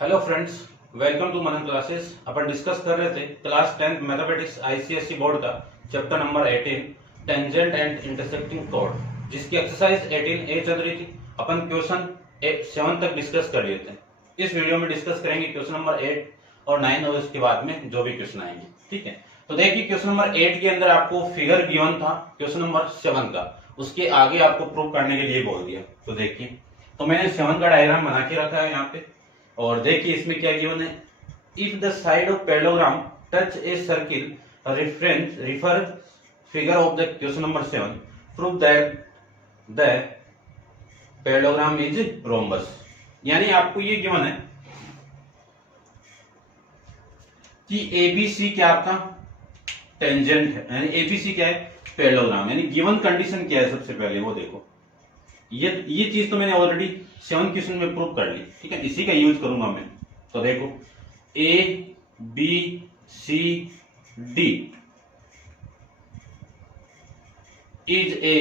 Hello friends, welcome to Manan classes. अपन discuss कर रहे थे class 10th mathematics ICSE board का chapter number 18 tangent and intersecting chord, जिसकी एक्सरसाइज 18A चल रही थी। अपन क्वेश्चन 7 तक डिस्कस कर लिए थे। इस वीडियो में डिस्कस करेंगे क्वेश्चन नंबर 8 और 9 और इसके बाद में जो भी क्वेश्चन आएंगे। ठीक है, तो देखिए क्वेश्चन नंबर 8 के अंदर आपको फिगर गिवन था क्वेश्चन नंबर 7 का, उसके आगे आपको प्रूव करने के लिए बोल दिया। तो देखिए, तो मैंने 7 का डायग्राम बना के रखा है यहाँ पे, और देखिए इसमें क्या गिवन है। If the side of parallelogram touch a circle reference refer figure of the question number 7, prove that the parallelogram is rhombus. यानी आपको ये गिवन है कि एबीसी क्या आपका टेंजेंट है, यानी एबीसी क्या है पैरेललोग्राम। यानी गिवन कंडीशन क्या है सबसे पहले वो देखो। ये चीज तो मैंने ऑलरेडी 7 क्वेश्चन में प्रूव कर ली। ठीक है, इसी का यूज करूंगा मैं। तो देखो A B C D is a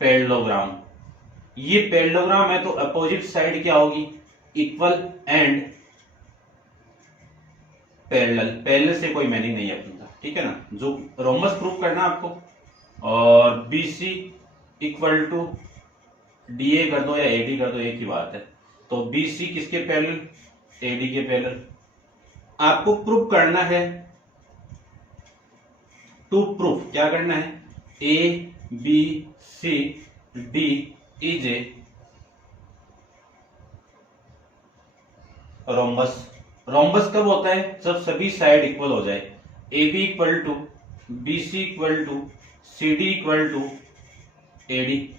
parallelogram. ये पैरेललोग्राम है तो अपोजिट साइड क्या होगी, इक्वल एंड पैरेलल। पैरेलल से कोई मीनिंग नहीं है अपना, ठीक है ना। जो रोमस प्रूव करना आपको, और बीसी इक्वल टू डीए कर दो या एडी कर दो, एक ही बात है। तो बीसी किसके पैरेलल, एडी के पैरेलल। आपको प्रूफ करना है, टू प्रूफ क्या करना है, A B C D is a rhombus. Rhombus कब होता है, जब सभी साइड इक्वल हो जाए। A B equal to B C equal to C D equal to AD.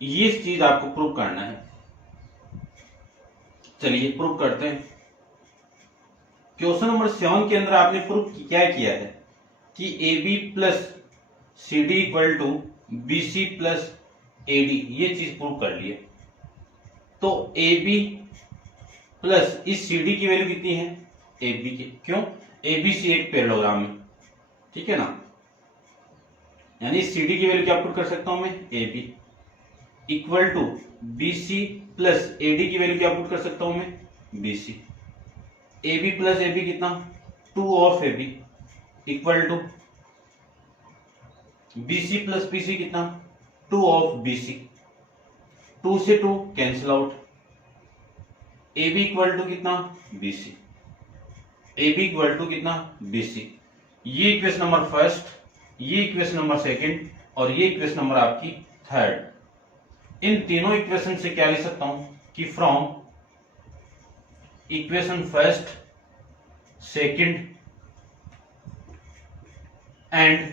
ये चीज आपको प्रूव करना है। चलिए प्रूव करते हैं। क्वेश्चन नंबर 7 के अंदर आपने प्रूव क्या किया है कि A B plus C D equal to B C plus A D, ये चीज प्रूव कर ली है। तो ए बी प्लस इस सी डी की वैल्यू कितनी है, ए बी की, क्यों, ए बी सी एक पैरेललोग्राम है, ठीक है ना। यानी सी डी की वैल्यू क्या पुट कर सकता हूं मैं, A B equal to B C plus A D की वैल्यू क्या पुट कर सकता हूं मैं, B C. A B plus A B कितना, 2 of A B equal to B C plus B C कितना, 2 ऑफ बी सी। 2 से 2 cancel out. A B equal to कितना, B C. A B equal to कितना, B सी। ये equation number first, ये equation number second, और ये equation number आपकी third. इन तीनों इक्वेशन से क्या ले सकता हूं कि from equation first, second and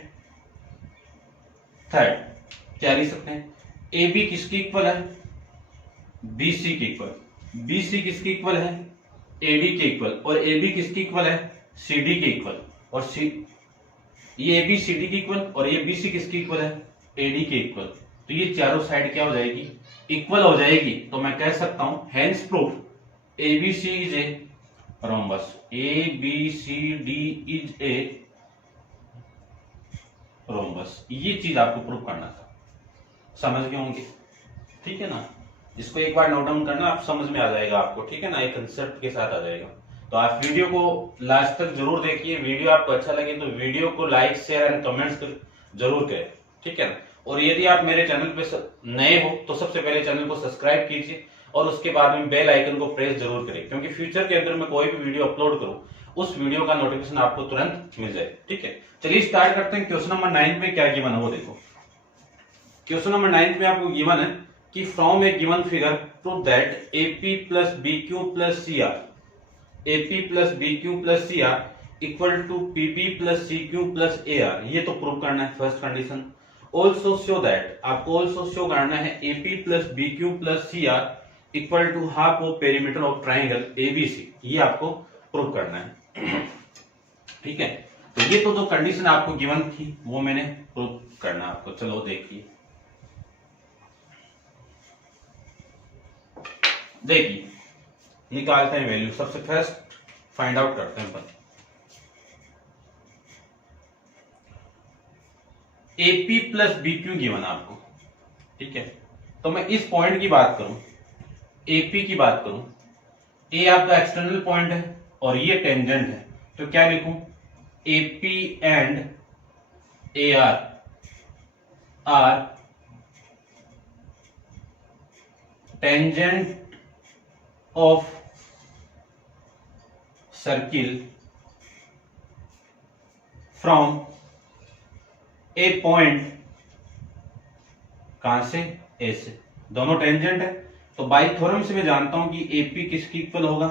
third क्या लिख सकते हैं, ए बी किसकी इक्वल है, बी सी की इक्वल। बी सी किसकी इक्वल है, ए डी के इक्वल। और ए बी किसकी इक्वल है, सी डी के इक्वल। और सी, ये ए बी सी डी की इक्वल, और ये बी सी किसकी इक्वल है, ए डी के इक्वल। तो ये चारों साइड क्या हो जाएगी, इक्वल हो जाएगी। तो मैं कह सकता हूं hence proof A B C is a rhombus. A B C D is a rhombus. ये चीज आपको प्रूफ करना था, समझ गए होंगे, ठीक है ना। इसको एक बार नोट डाउन करना, आप समझ में आ जाएगा आपको, ठीक है ना, एक कंसेप्ट के साथ आ जाएगा। तो आप वीडियो को लास्ट तक जरूर देखिए। वीडियो आपको अच्छा लगे तो वीडियो को लाइक शेयर एंड कमेंट्स जरूर करें, ठीक है ना। और यदि आप मेरे चैनल पे नए हो तो सबसे पहले चैनल को सब्सक्राइब कीजिए, और उसके बाद में बेल आइकन को प्रेस जरूर करें, क्योंकि फ्यूचर के अंदर मैं कोई भी वीडियो अपलोड करूं उस वीडियो का नोटिफिकेशन आपको तुरंत मिल जाए, ठीक है। चलिए स्टार्ट करते हैं। क्वेश्चन नंबर 9 में क्या गिवन है वो देखो। क्वेश्चन नंबर 9 में आपको गिवन है कि from a given figure prove that AP plus B Q plus C R, AP plus B Q plus C R equal to PB plus C Q plus A R. ये तो prove करना है first condition. Also show that, आपको also show करना है AP plus B Q plus C R equal to half of perimeter of triangle ABC. ये आपको prove करना है, ठीक है। तो ये तो जो कंडीशन आपको गिवन थी वो मैंने प्रूव करना है आपको। चलो देखिए, देखिए निकालते हैं वैल्यू। सबसे फर्स्ट फाइंड आउट करते हैं अपन AP plus B Q given आपको, ठीक है। तो मैं इस पॉइंट की बात करूं, एपी की बात करूं, ए आपका एक्सटर्नल पॉइंट है और ये टेंजेंट है, तो क्या लिखूं, AP and A R tangent of circle from a point, कहां से, ए से, दोनों टेंजेंट है। तो बाई थ्योरम से मैं जानता हूं कि एपी किसकी इक्वल होगा,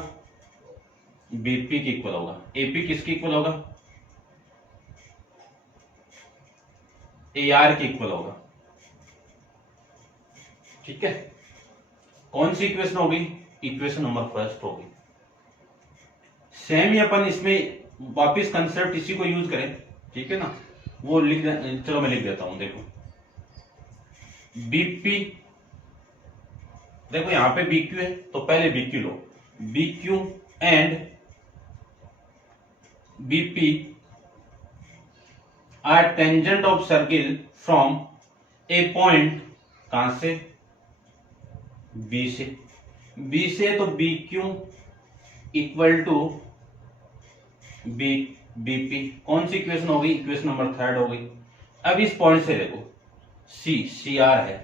बीपी की इक्वल होगा। एपी किसकी इक्वल होगा, ए आर की इक्वल होगा। ठीक है, कौन सी इक्वेशन होगी, इक्वेशन नंबर फर्स्ट होगी। सेम ही अपन इसमें वापस कंसेप्ट इसी को यूज करें, ठीक है ना, वो चलो मैं लिख देता हूं। देखो बीपी, देखो यहां पे बीक्यू है तो पहले बीक्यू लो, BQ and BP are tangent of circle from a point, कहां से, बी से, बी से, तो बीक्यू इक्वल टू बीपी, कौन सी इक्वेशन होगी, इक्वेशन नंबर थर्ड हो गई। अब इस पॉइंट से देखो सी आर है,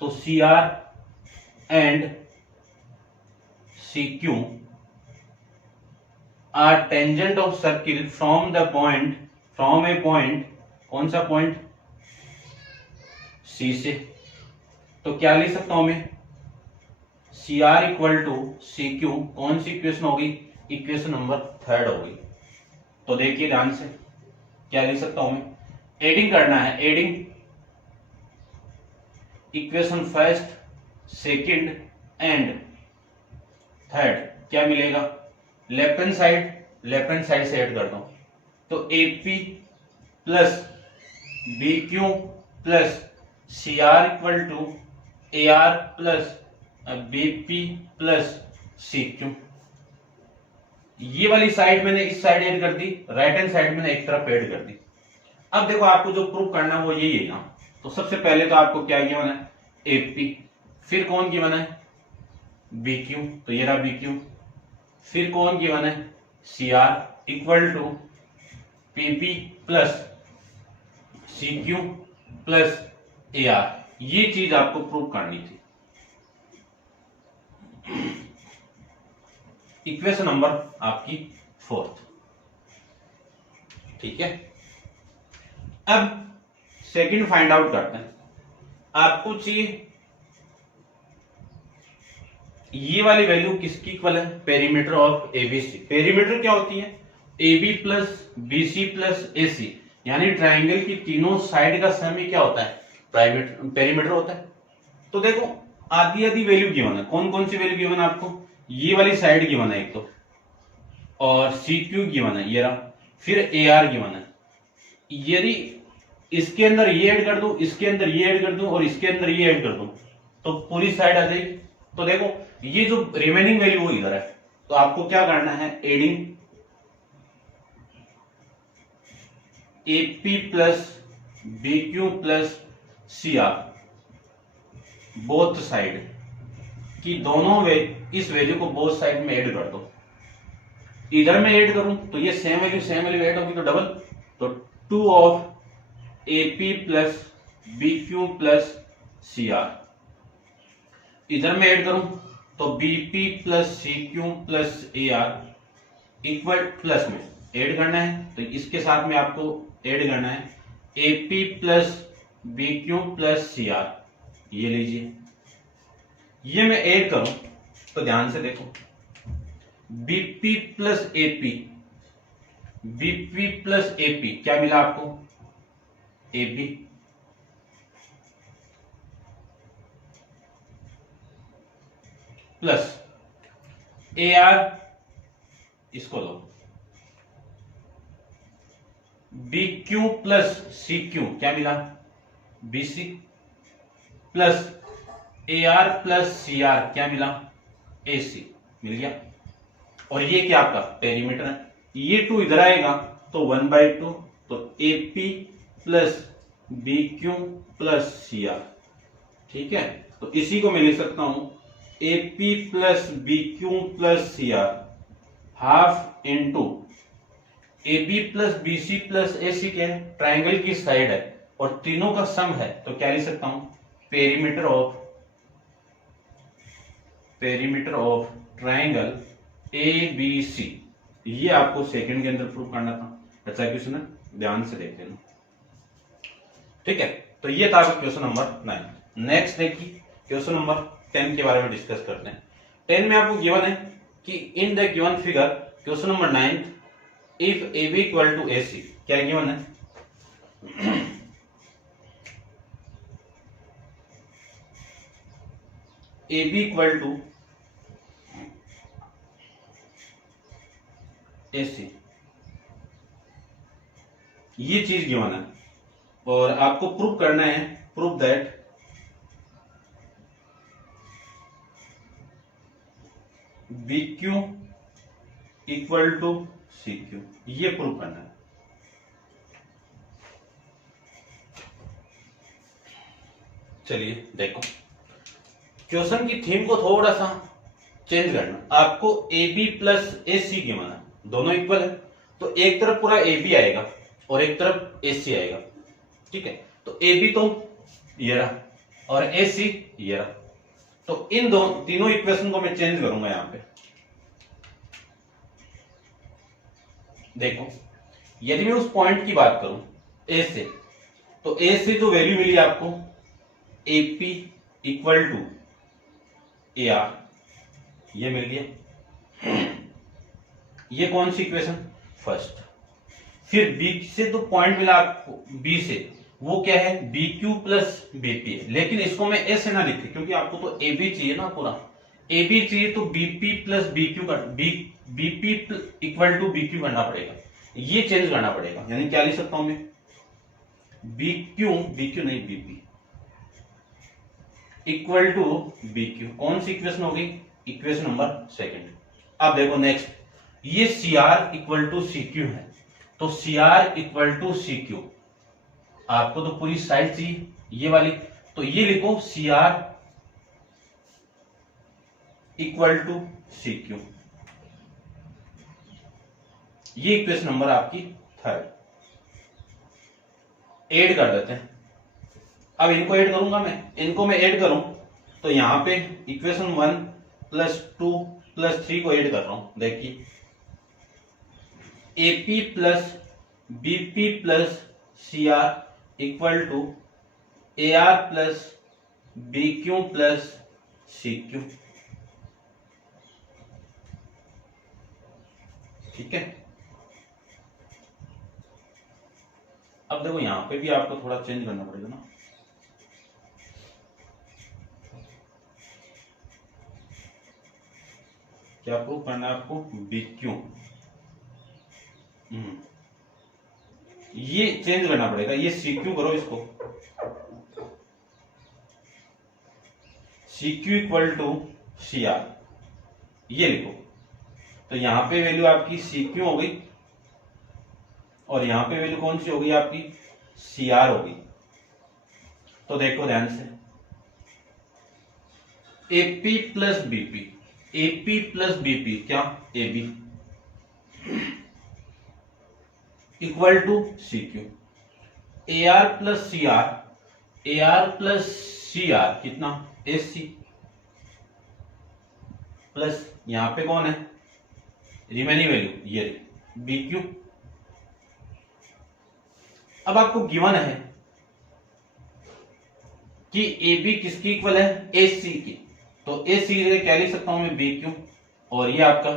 तो C R and C Q are tangent of circle from the point, from a point, कौन सा पॉइंट, सी से। तो क्या लिख सकता हूं मैं, C R equal to C Q, कौन सी इक्वेशन होगी, इक्वेशन नंबर थर्ड होगी। तो देखिए ध्यान से क्या लिख सकता हूं मैं, एडिंग करना है, adding equation first, second and third, क्या मिलेगा, लेफ्ट हैंड साइड से ऐड करता हूं, तो AP plus B Q plus C R equal to A R plus BP plus C Q. ये वाली साइड मैंने इस साइड ऐड कर दी, राइट हैंड साइड मैंने एक तरफ ऐड कर दी। अब देखो आपको जो प्रूव करना है वो यही है ना। तो सबसे पहले तो आपको क्या गिवन है, एपी, फिर कौन गिवन है, बीक्यू, तो ये रहा बीक्यू, फिर कौन गिवन है, C R equal to PP plus C Q plus A R. ये चीज आपको प्रूव करनी थी। इक्वेशन नंबर आपकी फोर्थ, ठीक है। अब सेकंड फाइंड आउट करते हैं। आपको चाहिए ये वाली वैल्यू किसकी इक्वल है, पेरीमीटर ऑफ एबीसी। पेरीमीटर क्या होती है, AB plus BC plus AC, यानी ट्राइंगल की तीनों साइड का सम ही क्या होता है, पेरीमीटर होता है। तो देखो आधी आधी वैल्यू गिवन है, कौन कौन सी वैल्यू गिवन है आपको, ये वाली साइड गिवन है एक तो, और सी क्यू गिवन है ये रहा, फिर ए आर गिवन है। यदि इसके अंदर ये ऐड कर दूं, इसके अंदर ये ऐड कर दूं और इसके अंदर ये ऐड कर दूं तो पूरी साइड आ जाएगी। तो देखो ये जो रिमेनिंग वैल्यू वो इधर है, तो आपको क्या करना है, adding AP plus BQ plus C R both side की दोनों इस वैल्यू को बोथ साइड में ऐड कर दो। इधर में ऐड करूं तो ये सेम वैल्यू ऐड होगी तो डबल, तो 2 of AP plus BQ plus C R. इधर में ऐड करूं तो BP plus C Q plus A R equal, plus में ऐड करना है तो इसके साथ में आपको ऐड करना है AP plus BQ plus C R. ये लीजिए, ये मैं ऐड करूं तो ध्यान से देखो, BP plus AP, BP plus AP क्या मिला आपको, एपी प्लस ए आर, इसको लो, B Q plus C Q क्या मिला, BC plus A R plus C R क्या मिला, एसी मिल गया। और ये क्या आपका पेरीमीटर है, ये 2 इधर आएगा तो 1/2, तो AP plus B Q plus C R, ठीक है। तो इसी को मैं लिख सकता हूं AP plus BQ plus CR half into AB plus BC plus AC क्या है, ट्राइंगल की साइड है और तीनों का सम है, तो क्या लिख सकता हूं, पेरीमीटर ऑफ ट्राइंगल ABC। ये आपको सेकंड के अंदर प्रूव करना था। अच्छा क्वेश्चन है, ध्यान से देख लेना, ठीक है। तो ये था क्वेश्चन नंबर 9। नेक्स्ट देखिए क्वेश्चन नंबर 10 के बारे में डिस्कस करते हैं। 10 में आपको गिवन है कि in the given figure, question number 9, if AB equal to AC, क्या गिवन है, AB इक्वल टू AC, ये चीज गिवन है और आपको प्रूव करना है, prove that BQ equal to CQ, ये प्रूव करना है। चलिए देखो, क्वेश्चन की थीम को थोड़ा सा चेंज करना। आपको AB प्लस AC गिवन है, दोनों इक्वल है, तो एक तरफ पूरा AB आएगा और एक तरफ AC आएगा, ठीक है। तो AB तो ये रहा और AC ये रहा, तो इन दो तीनों इक्वेशन को मैं चेंज करूंगा यहां पे। देखो, यदि मैं उस पॉइंट की बात करूं A से, तो A से जो वैल्यू मिली आपको AP इक्वल टू AR, ये मिल गया, ये कौन सी इक्वेशन, फर्स्ट। फिर B से जो पॉइंट मिला आपको B से, वो क्या है, BQ प्लस BP है, लेकिन इसको मैं A से ना लिखे क्योंकि आपको तो AB चाहिए ना, पूरा AB चाहिए, तो BP प्लस BQ का BP इक्वल टू BQ करना पड़ेगा, ये चेंज करना पड़ेगा। यानी क्या लिख सकता हूं मैं, BQ नहीं BP इक्वल टू BQ, कौन सी इक्वेशन होगी, इक्वेशन नंबर सेकंड। अब देखो नेक्स्ट, ये CR इक्वल टू CQ है, तो CR इक्वल टू CQ, आपको तो पूरी साइड चाहिए ये वाली, तो ये लिखो CR इक्वल टू CQ, ये इक्वेशन नंबर आपकी थर्ड। ऐड कर देते हैं, अब इनको ऐड करूंगा इनको मैं ऐड करूं, तो यहां पे इक्वेशन 1 प्लस 2 प्लस 3 को ऐड कर रहा हूं। देखिए, AP plus BP plus CR equal to AR plus BQ plus CQ, ठीक है। अब देखो यहां पे भी आपको थोड़ा चेंज करना पड़ेगा ना, क्या प्रूव करना है आपको, BQ, ये चेंज करना पड़ेगा, ये CQ करो, इसको CQ इक्वल टू CR, ये लिखो, तो यहां पे वैल्यू आपकी CQ हो गई और यहां पे वैल्यू कौन सी होगी आपकी, CR होगी। तो देखो ध्यान से, AP plus BP, AP plus BP क्या, AB equal to CQ, AR plus CR, AR plus CR कितना, AC, प्लस यहां पे कौन है, रिमेनिंग वैल्यू ये BQ। अब आपको गिवन है कि AB किसकी इक्वल है, AC की, तो AC की जगह क्या लिख सकता हूं मैं, BQ, और ये आपका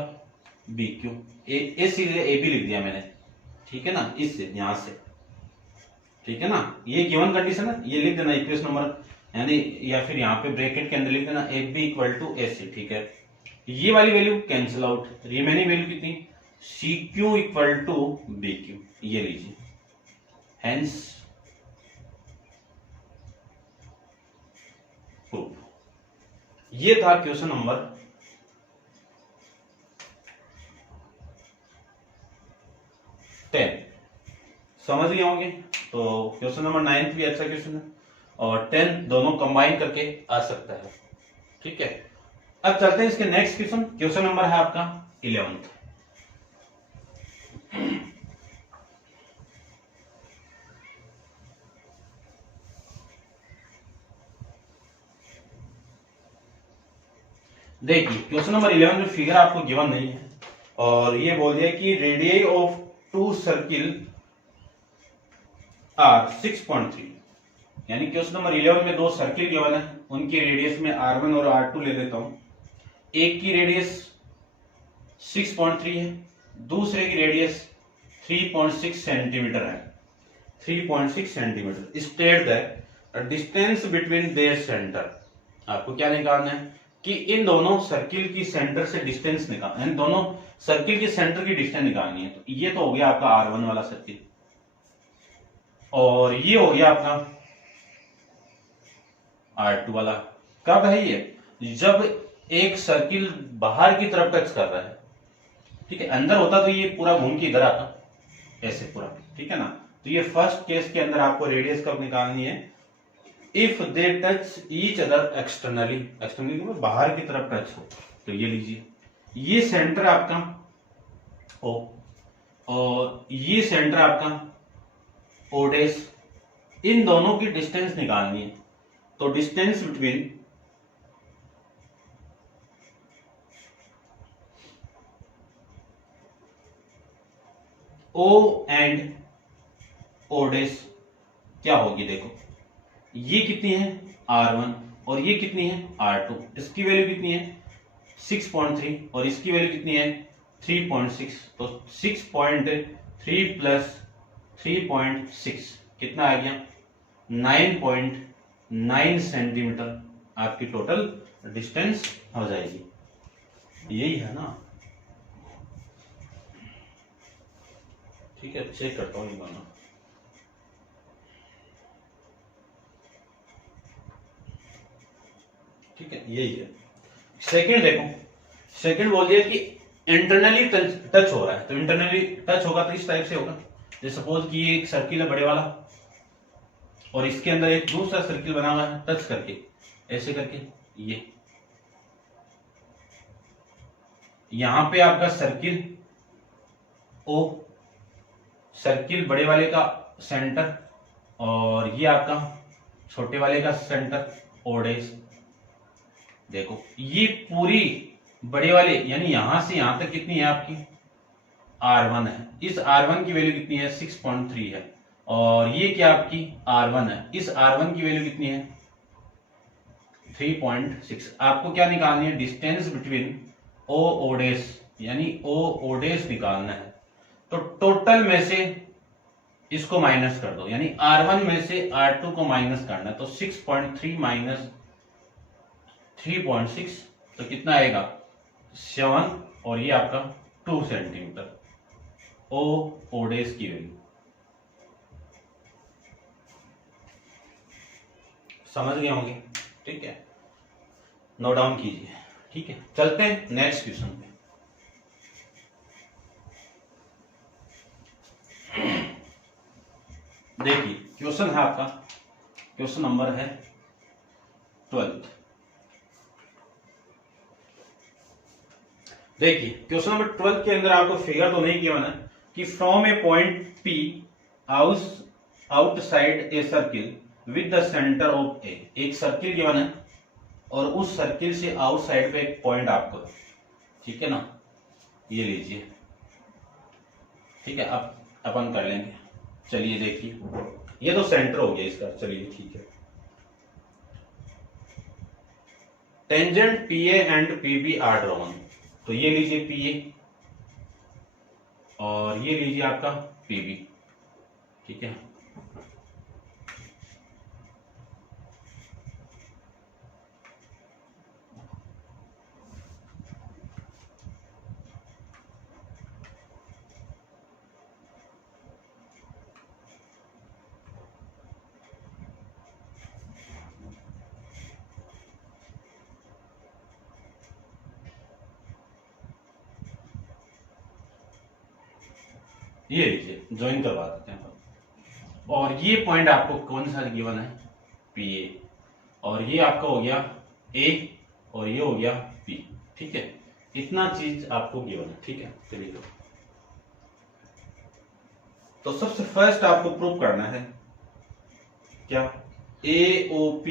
BQ, AC की जगह AB लिख दिया मैंने, ठीक है ना, इससे यहां से, ठीक है ना, ये गिवन कंडीशन है, ये लिख देना इक्वेशन नंबर, यानी या फिर यहां पे ब्रैकेट के अंदर लिख देना AB इक्वल टू AC, ठीक है। ये वाली value cancel out, remaining value कितनी, CQ इक्वल टू BQ, ये लीजिए, हेंस प्रूफ। ये था क्वेश्चन नंबर 10, समझ गए होंगे। तो क्वेश्चन नंबर 9 भी अच्छा क्वेश्चन है और 10 दोनों कंबाइन करके आ सकता है, ठीक है। अब चलते हैं इसके नेक्स्ट क्वेश्चन। क्वेश्चन नंबर है आपका 11th। देखिए क्वेश्चन नंबर 11 में फिगर आपको गिवन नहीं है और ये बोल दिया कि radius of two circle are 6.3, यानी क्वेश्चन नंबर 11 में दो सर्किल गिवन है, उनकी रेडियस में R1 और R2 ले लेता हूं। एक की रेडियस 6.3 है, दूसरे की रेडियस 3.6 सेंटीमीटर है। 3.6 centimetre. State that distance between their centre. आपको क्या निकालना है कि इन दोनों सर्किल की सेंटर से डिस्टेंस निकालना, इन दोनों सर्किल की सेंटर की डिस्टेंस निकालनी है। तो ये तो हो गया आपका R1 वाला सर्किल और ये हो गया आपका R2 वाला। कब है ये? जब एक सर्किल बाहर की तरफ टच कर रहा है, ठीक है। अंदर होता तो ये पूरा घूम के इधर आता ऐसे पूरा, ठीक है ना। तो ये फर्स्ट केस के अंदर आपको रेडियस कब निकालनी है? If they touch each other externally, externally बाहर की तरफ टच हो। तो ये लीजिए, ये सेंटर आपका O और ये सेंटर आपका O डैश, इन दोनों की डिस्टेंस निकालनी है। तो distance between O and O dash क्या होगी? देखो ये कितनी है R1 और ये कितनी है R2। इसकी वैल्यू कितनी है 6.3 और इसकी वैल्यू कितनी है 3.6। तो 6.3 प्लस 3.6 कितना आ गया? 9.9 सेंटीमीटर आपकी टोटल डिस्टेंस हो जाएगी। यही है ना, ठीक है। चेक करता हूं ये दोनों। ठीक है, यही है। सेकंड देखो, सेकंड बोल दिया कि इंटरनली टच हो रहा है। तो इंटरनली टच होगा तो इस टाइप से होगा। जैसे सपोज कि ये एक सर्किल है बड़े वाला और इसके अंदर एक दूसरा सर्किल बना हुआ है टच करके, ऐसे करके। ये यहां पे आपका सर्किल O, सर्किल बड़े वाले का सेंटर और ये आपका छोटे वाले का सेंटर O डैश। देखो ये पूरी बड़े वाले यानी यहां से यहां तक कितनी है आपकी R1 है। इस R1 की वैल्यू कितनी है 6.3 है और ये क्या आपकी R1 है। इस R1 की वैल्यू कितनी है 3.6। आपको क्या निकालनी है? डिस्टेंस बिटवीन O डैश, यानी O डैश निकालना है। तो टोटल में से इसको माइनस कर दो, यानी R1 में से R2 को माइनस करना है। तो 6.3 माइनस 3.6 तो कितना आएगा 7 और ये आपका 2 सेंटीमीटर O डैश की वैल्यू। समझ गए होंगे, ठीक है। नोट डाउन कीजिए, ठीक है। चलते हैं नेक्स्ट क्वेश्चन पे। देखिए क्वेश्चन है आपका, क्वेश्चन नंबर है 12। देखिए क्वेश्चन नंबर 12 के अंदर आपको फिगर तो नहीं किया है कि from a point P outside a circle with the centre of A. एक सर्किल गिवन है और उस सर्किल से आउटसाइड पे एक पॉइंट आपको, ठीक है ना, ये लीजिए, ठीक है। अब अपन कर लेंगे। चलिए देखिए, ये तो सेंटर हो गया इसका, चलिए ठीक है। Tangent PA and PB are drawn. तो ये लीजिए PA और ये लीजिए आपका PB, ठीक है। ये लीजिए ज्वाइन करवा देते हैं। और ये पॉइंट आपको कौन सा गिवन है PA और ये आपका हो गया A और ये हो गया P। ठीक है, इतना चीज आपको गिवन है। ठीक है, चलिए तो सबसे फर्स्ट आपको प्रूव करना है क्या, AOP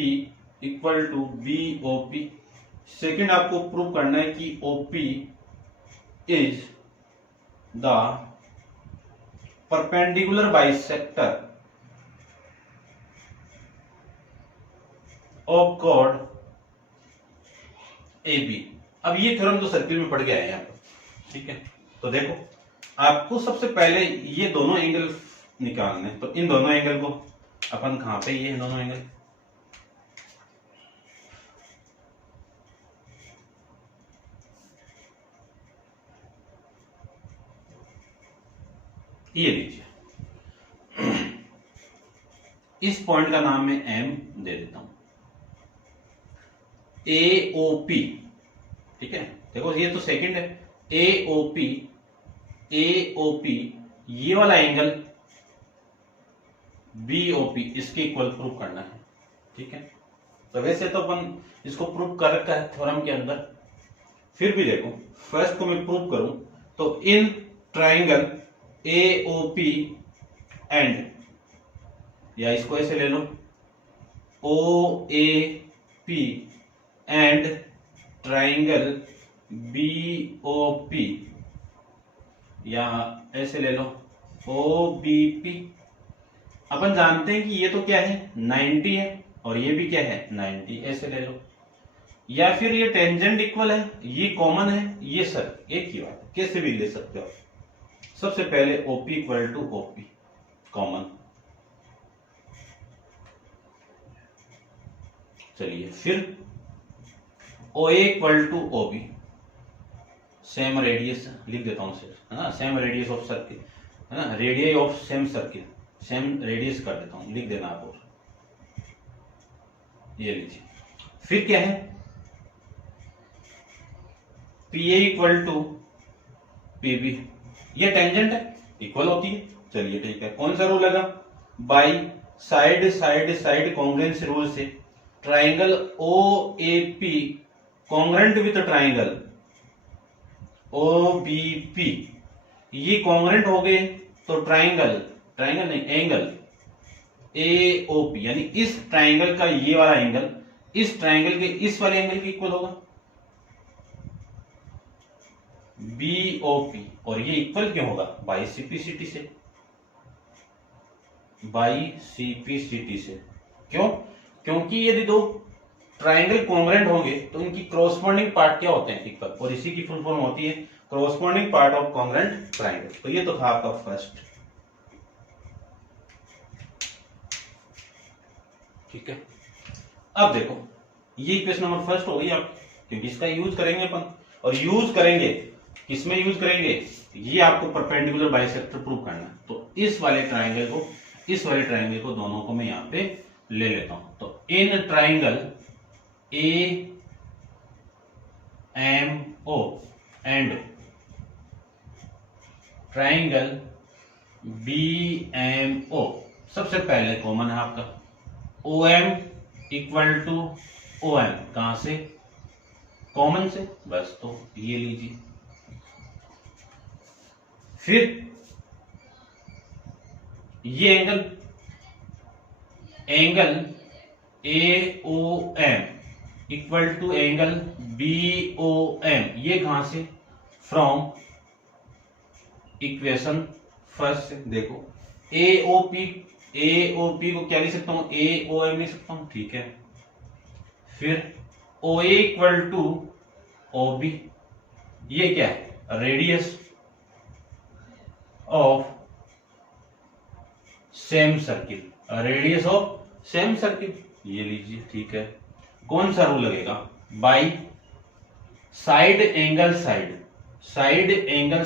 equal to BOP। Second आपको प्रूव करना है कि OP is the perpendicular bisector of chord AB। अब ये थ्योरम तो सर्किल में पड़ गया है यहाँ पर। ठीक है, तो देखो आपको सबसे पहले ये दोनों एंगल निकालने, तो इन दोनों एंगल को अपन कहां पे, ये दोनों एंगल, ये लीजिए, इस पॉइंट का नाम मैं M दे देता हूं, AOP। ठीक है, देखो ये तो सेकंड है, AOP ये वाला एंगल BOP इसके इक्वल प्रूव करना है। ठीक है, तो वैसे तो अपन इसको प्रूव कर रखा है थ्योरम के अंदर, फिर भी देखो फर्स्ट को मैं प्रूव करूं तो इन ट्राइंगल AOP एंड, या इसको ऐसे ले लो, OAP एंड ट्राइंगल BOP, या ऐसे ले लो OBP। अपन जानते हैं कि ये तो क्या है 90 है और ये भी क्या है 90, ऐसे ले लो। या फिर ये टेंजेंट इक्वल है, ये कॉमन है, ये सर एक ही बात है, कैसे भी ले सकते हो। सबसे पहले OP equal to OP common, चलिए फिर OA equal to OB, same radius लिख देता हूं सिर्फ, है ना, सेम रेडियस ऑफ सर्किल, है ना, radius of same circle, same radius कर देता हूं, लिख देना आप। और ये लीजिए, फिर क्या है PA इक्वल टू PB, ये टेंजेंट है, इक्वल होती है। चलिए ठीक है, कौन सा रूल लगा, by side side side congruence rule से triangle OAP congruent with triangle OBP, ये कॉन्ग्रुएंट हो गए तो ट्राइंगल नहीं एंगल AOP, यानी इस ट्राइंगल का ये वाला एंगल इस ट्राइंगल के इस वाले एंगल के इक्वल होगा BOP, और ये इक्वल क्यों होगा, बाई CPCT से, बाई CPCT से। क्यों, क्योंकि यदि दो ट्राइंगल कॉन्ग्रुएंट होंगे तो इनकी कॉरस्पॉन्डिंग पार्ट क्या होते हैं, इक्वल, और इसी की फुल फॉर्म होती है corresponding part of congruent triangle. तो ये तो था आपका फर्स्ट। ठीक है, अब देखो ये इक्वेशन नंबर फर्स्ट हो गई आप, क्योंकि इसका यूज करेंगे अपन, और यूज करेंगे किसमें यूज करेंगे, ये आपको परपेंडिकुलर बाइसेक्टर प्रूव करना है। तो इस वाले ट्राइंगल को दोनों को मैं यहां पे ले लेता हूं। तो in triangle AMO and triangle BMO, सबसे पहले कॉमन है आपका OM इक्वल टू OM, कहां से, कॉमन से, बस तो ये लीजिए। फिर ये angle AOM equal to angle BOM, ये कहां से, फ्रॉम इक्वेशन फर्स्ट से। देखो AOP को क्या लिख सकता हूं, AOM लिख सकता हूं। ठीक है, फिर OA इक्वल टू OB, ये क्या है, radius of same circle, radius of same circle, ये लीजिए। ठीक है, कौन सा रूल लगेगा, by side angle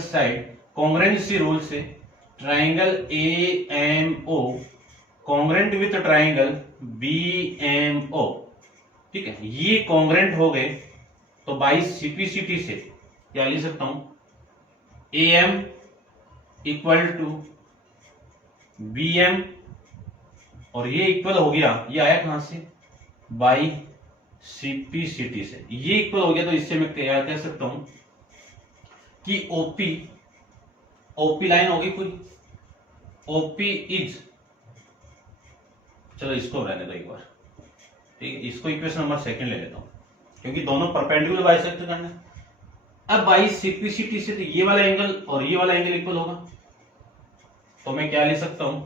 side congruency rule से triangle AMO congruent with triangle BMO। ठीक है, ये कॉन्ग्रुएंट हो गए तो बाई CPCT से क्या लिख सकता हूं, AM इक्वल टू BM, और ये इक्वल हो गया, ये आया कहां से, बाई सीपीसीटी से, ये इक्वल हो गया। तो इससे मैं क्या कह सकता हूं कि ओपी लाइन होगी पूरी, ओपी इज, चलो इसको रहने दो एक बार, ठीक है, इसको इक्वेशन नंबर सेकंड ले लेता हूं क्योंकि दोनों परपेंडिकुलर बाइसेक्ट करना है। अब बाई सीपीसीटी से तो ये वाला एंगल और ये वाला एंगल इक्वल होगा, तो मैं क्या ले सकता हूं,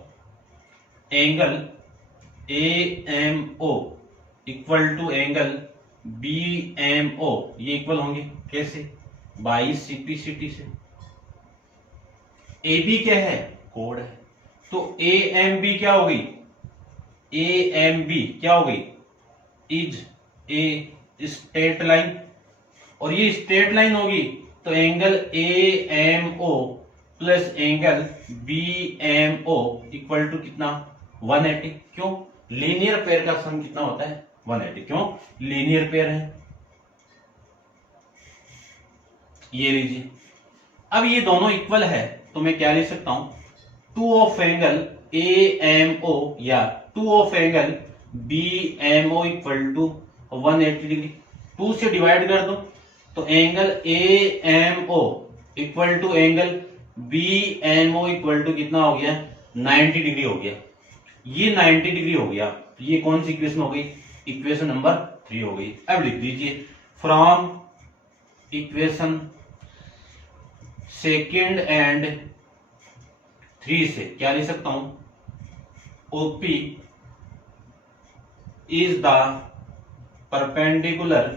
angle AMO equal to angle BMO, ये इक्वल होंगे कैसे, बाई सीपीसीटी से। AB क्या है, कोड है, तो AMB क्या होगी, AMB क्या होगी, इज ए स्ट्रेट लाइन, और ये स्ट्रेट लाइन होगी तो angle AMO plus angle BMO equal to कितना, 180। क्यों, लीनियर पेयर का सम कितना होता है, 180। क्यों, लीनियर पेयर है। ये लीजिए, अब ये दोनों इक्वल है तो मैं क्या ले सकता हूं, 2 ऑफ एंगल AMO या 2 of angle BMO equal to 180 degree. 2 से डिवाइड कर दो तो angle AMO equal to angle BMO equal to कितना हो गया, 90 डिग्री हो गया। ये 90 डिग्री हो गया, तो ये कौन सी इक्वेशन हो गई, इक्वेशन नंबर 3 हो गई। अब लिख दीजिए, फ्रॉम इक्वेशन सेकेंड एंड 3 से क्या लिख सकता हूं, OP is the perpendicular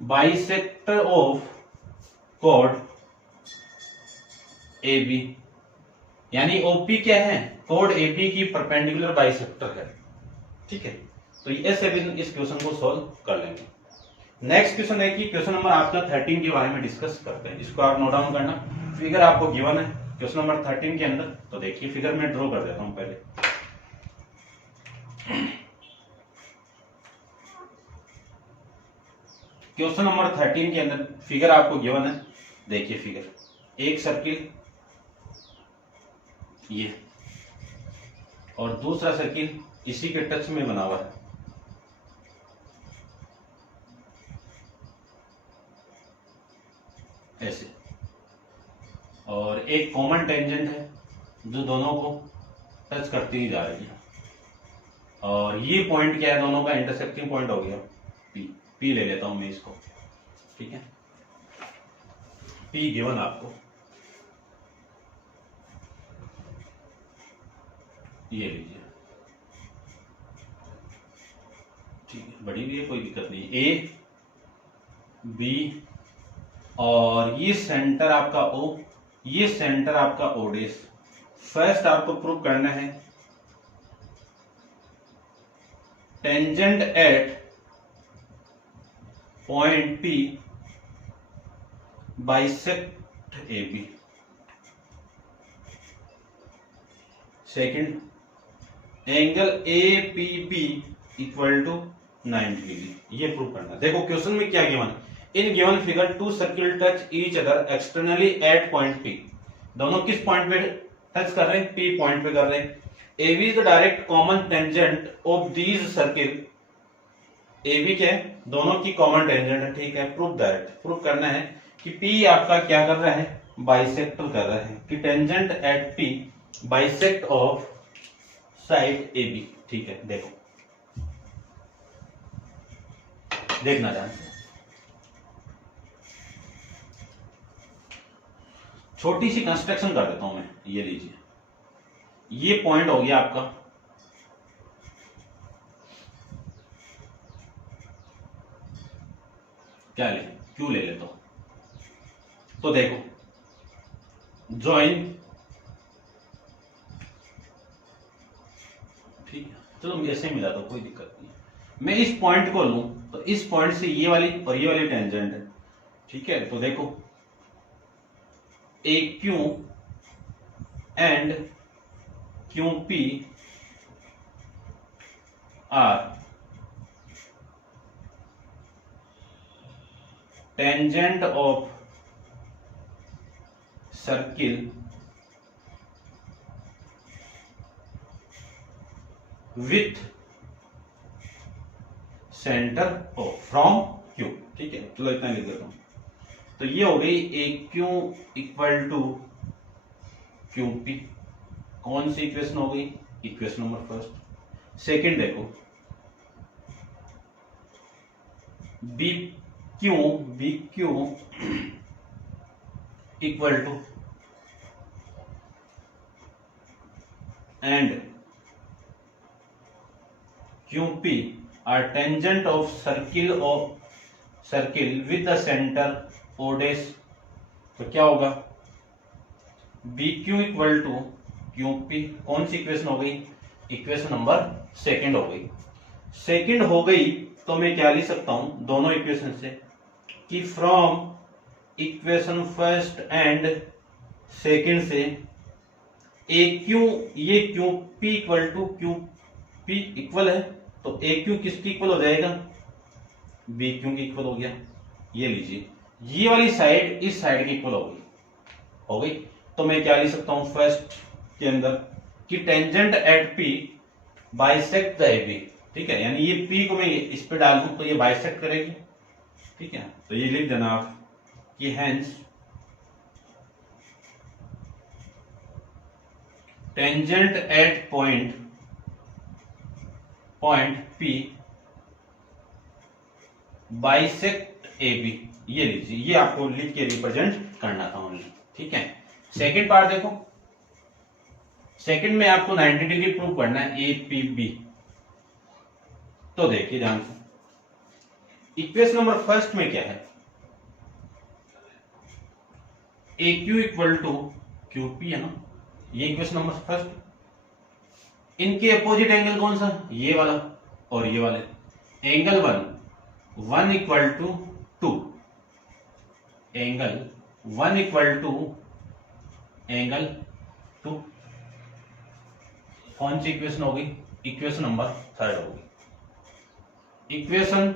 bisector of code AB, यानी OP क्या है, कोड AB की परपेंडिकुलर बाइसेक्टर है। ठीक है, तो ऐसे भी इस क्वेश्चन को सॉल्व कर लेंगे। नेक्स्ट क्वेश्चन है कि क्वेश्चन नंबर आपका 13 के बारे में डिस्कस करते हैं। इसको आप नोट डाउन करना, फिगर आपको गिवन है क्वेश्चन नंबर 13 के अंदर। तो देखिए फिगर में ड्रॉ कर देता हूं पहले। क्वेश्चन नंबर 13 के अंदर फिगर आपको गिवन है, देखिए फिगर, एक सर्किल ये और दूसरा सर्किल इसी के टच में बना हुआ है, ऐसे, और एक कॉमन टेंजेंट है जो दोनों को टच करती ही जा रही है, और ये पॉइंट क्या है, दोनों का इंटरसेक्टिंग पॉइंट हो गया P ले लेता हूं मैं इसको। ठीक है, P गिवन आपको, ये लीजिए, ठीक है, बड़ी भी है कोई दिक्कत नहीं, A B और ये सेंटर आपका O, ये सेंटर आपका O'। फर्स्ट आपको प्रूव करना है tangent at point P bisect AB। Second, angle APB equal to 90 degree, ये प्रूव करना। देखो क्वेश्चन में क्या given, in given figure 2 circle touch each other externally at point P। दोनों किस पॉइंट पे टच कर रहे हैं, P पॉइंट पे कर रहे हैं। AB is the direct common tangent of these circle. AB क्या है, दोनों की कॉमन टेंजेंट है। ठीक है, प्रूव दैट, प्रूव करना है कि P आपका क्या कर रहा है, बाइसेक्टर कर रहा है, कि tangent eight P bisect of side AB। ठीक है, देखो देखना ध्यान से, छोटी सी कंस्ट्रक्शन कर देता हूं मैं। ये लीजिए, ये पॉइंट हो गया आपका, क्या ले, Q ले लेता हूं। तो देखो ज्वाइन, ठीक है, चलो ऐसे मिला तो कोई दिक्कत नहीं। मैं इस पॉइंट को लूं तो इस पॉइंट से ये वाली और ये वाली टेंजेंट है। ठीक है, तो देखो AQ and QP are tangent of circle with centre O from Q. ठीक है, चलो इतना लिख देता हूं। तो ये हो गई A Q equal to Q P. कौन सी इक्वेशन हो गई? Equation number first. सेकंड देखो, B Q equal to and Q P are tangent of circle with the centre O dash. तो क्या होगा? B Q equal to Q P. कौन सी इक्वेशन हो गई? इक्वेशन नंबर सेकंड हो गई। सेकंड हो गई तो मैं क्या लिख सकता हूं दोनों इक्वेशन से कि from equation first and second से ए क्यू, ये Q P equal to Q P equal है, तो ए क्यू किसकी इक्वल हो जाएगा? बी क्यू की इक्वल हो गया। ये लीजिए, ये वाली साइड इस साइड की इक्वल हो गई। तो मैं क्या लिख सकता हूं फर्स्ट के अंदर कि tangent at P bisect the A B. ठीक है, यानी ये पी को मैं इस पे डाल दूं तो ये बाइसेक्ट करेगी। ठीक है, तो ये लिख देना आप कि hence tangent at point P bisect A B. ये लीजिए, ये आपको लिख के रिप्रेजेंट करना था ओनली। ठीक है, सेकंड पार्ट देखो। सेकंड में आपको 90 डिग्री प्रूव करना है ए पी बी। तो देखिए ध्यान से, इक्वेशन नंबर फर्स्ट में क्या है? A Q equal to Q P है ना, ये इक्वेशन नंबर फर्स्ट। इनके अपोजिट एंगल कौन सा? ये वाला और ये वाले। Angle one equal to two, angle one equal to angle two. कौन सी इक्वेशन होगी? इक्वेशन नंबर थर्ड होगी। इक्वेशन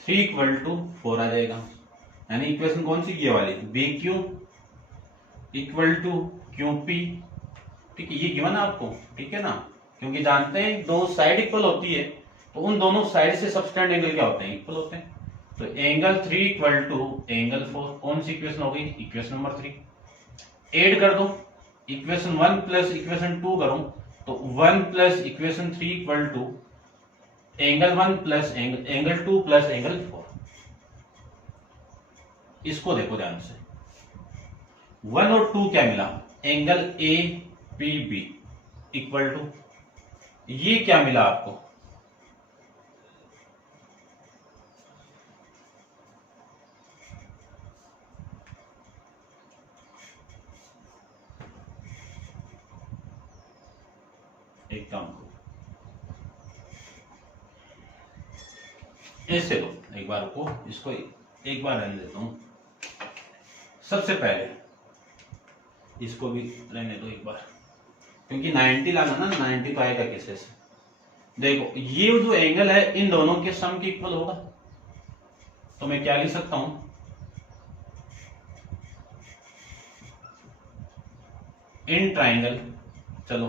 3 इक्वल टू 4 आ जाएगा, यानी इक्वेशन कौन सी? ये वाली, B Q equal to Q P. ठीक है, ये गिवन है आपको। ठीक है ना, क्योंकि जानते हैं दो साइड इक्वल होती है तो उन दोनों साइड से सबटेंड एंगल क्या होते हैं? इक्वल होते हैं। तो एंगल 3 इक्वल टू एंगल 4। कौन सी इक्वेशन हो गई? Equation number 3। एड कर दो, इक्वेशन 1 प्लस इक्वेशन 2 करूं तो 1 plus equation 3 equal to angle 1 plus angle 2 plus angle 4। इसको देखो ध्यान से, 1 और 2 क्या मिला? Angle A P B equal to, ये क्या मिला आपको? एक काम करो, ऐसे लो, एक बार को इसको एक बार रहने देता हूं। सबसे पहले इसको भी रहने दो एक बार, क्योंकि 90 लाना ना, 90 तो आएगा कैसे से। देखो, ये जो एंगल है इन दोनों के सम के इक्वल होगा। तो मैं क्या लिख सकता हूं? इन ट्राइंगल, चलो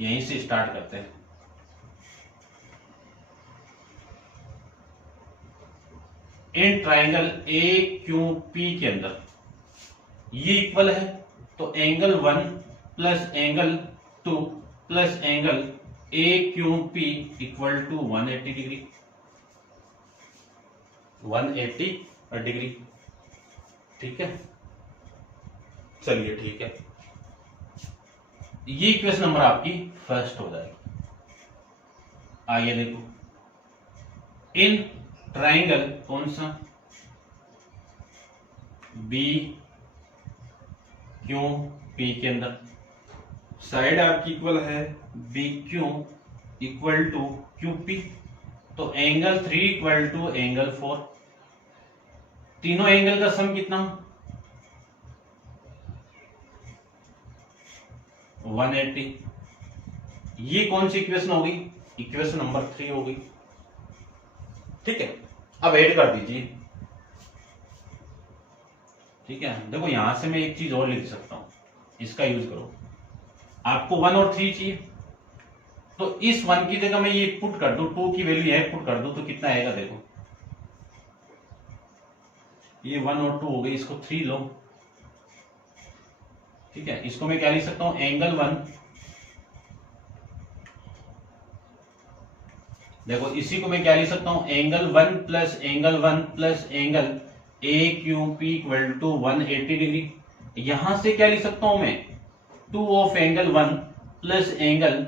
यहीं से स्टार्ट करते हैं। In triangle A Q P के अंदर ये इक्वल है, तो angle 1 plus angle 2 plus angle A Q P equal to 180 degree. 180 degree. ठीक है, चलिए ठीक है, ये इक्वेशन नंबर आपकी फर्स्ट हो जाएगी। आइए देखो, इन ट्राइंगल कौन सा? बी क्यू पी के अंदर साइड आपकी इक्वल है B Q equal to Q P, तो एंगल 3 इक्वल टू एंगल 4। तीनों एंगल का सम कितना? 180। ये कौन सी इक्वेशन होगी? इक्वेशन नंबर 3 होगी। ठीक है, अब ऐड कर दीजिए। ठीक है, देखो यहां से मैं एक चीज और लिख सकता हूं, इसका यूज करो। आपको 1 और 3 चाहिए, तो इस 1 की जगह मैं ये पुट कर दूं, 2 की वैल्यू है पुट कर दूं तो कितना आएगा देखो, ये 1 और 2 हो गई, इसको 3 लो, ठीक है। इसको मैं क्या लिख सकता हूं, एंगल 1, देखो इसी को मैं क्या लिख सकता हूं, angle 1 plus angle 1 plus angle A Q P equal to 180 degree. यहां से क्या लिख सकता हूं मैं, 2 of angle 1 plus angle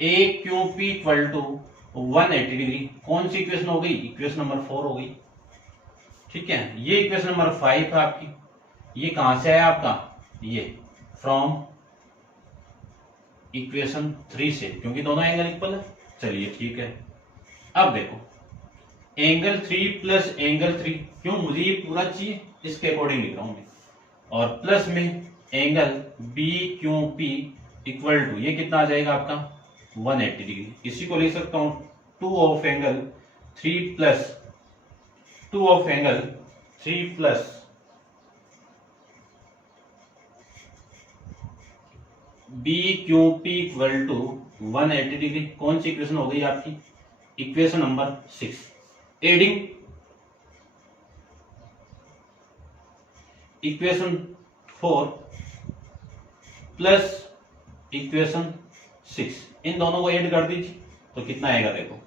A Q P equal to 180 degree. कौन सी इक्वेशन हो गई, इक्वेशन नंबर 4 हो गई, ठीक है। ये इक्वेशन नंबर 5 है आपकी। ये कहां से आया आपका, ये फ्रॉम इक्वेशन 3 से, क्योंकि दोनों एंगल इक्वल है। चलिए ठीक है, अब देखो एंगल 3 प्लस एंगल 3, क्यों मुझे ये पूरा चाहिए, इसके अकॉर्डिंग लिख रहा हूं मैं, और प्लस में angle B Q P equal to, ये कितना आ जाएगा आपका 180 डिग्री। इसी को लिख सकता हूं 2 of angle 3 plus 2 of angle 3 plus B Q P equal to 180 degree. कौन सी इक्वेशन हो गई आपकी, equation number 6। Adding equation 4 plus equation 6, इन दोनों को ऐड कर दीजिए तो कितना आएगा देखो,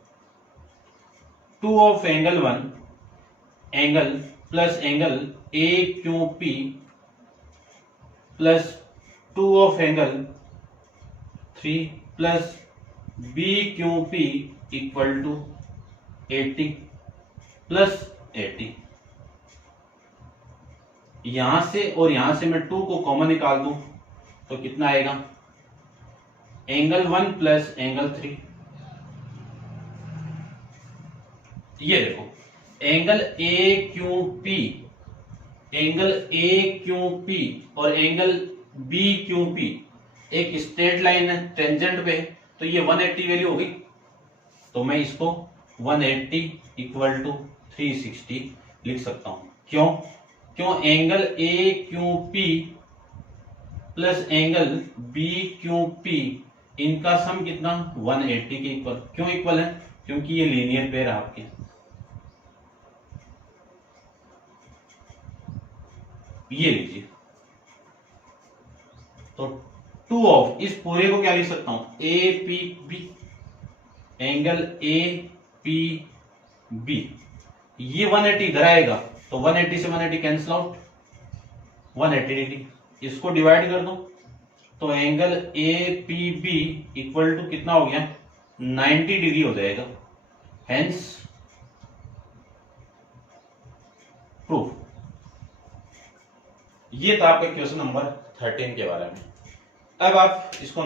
2 of angle 1 angle plus angle A Q P plus 2 of angle 3 plus B Q P equal to 80 plus 80। यहां से और यहां से मैं 2 को कॉमन निकाल दूं तो कितना आएगा, एंगल 1 प्लस एंगल 3। ये देखो angle A Q P, angle A Q P और एंगल बी क्यू पी एक स्ट्रेट लाइन है टेंजेंट पे, तो ये 180 वैल्यू होगी। तो मैं इसको 180 इक्वल टू 360 लिख सकता हूं। क्यों, क्यों angle A Q P plus angle B Q P, इनका सम कितना 180 के इक्वल। क्यों इक्वल है, क्योंकि ये लीनियर पेयर है आपके। ये लीजिए, तो 2 ऑफ, इस पूरे को क्या लिख सकता हूं, A P B, angle A P B, ये 180 इधर आएगा तो 180 से 180 कैंसिल आउट, 180 डिग्री। इसको डिवाइड कर दो तो angle A P B equal to कितना हो गया 90 डिग्री हो जाएगा। Hence proof. ये था आपका क्वेश्चन नंबर 13 के बारे में। अब आप इसको